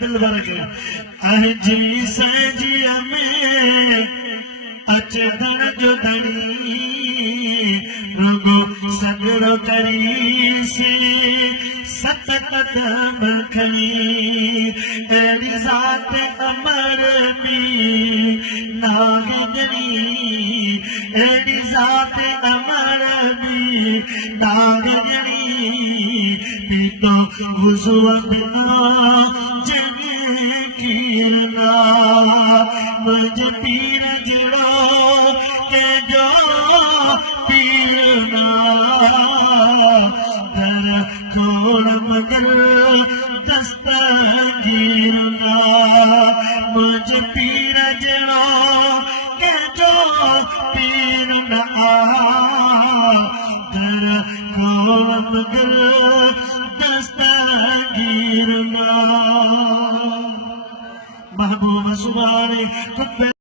दिलबर के अजी सजिया में अचदन जो धनी रुगो सगड़ो करी से सतत मखनी तेरी साथ अमर भी नागनी तेरी साथ अमर भी नागनी पीतो हुज़ुर बिना जगे कीरना मुझे पीर जड़ो के जो पीरना खोड़ मगर दस्तगीरना मुझे पीर जड़ो के जो पीरना खोड़ मगर दस्तगीरना महबूब सुभाने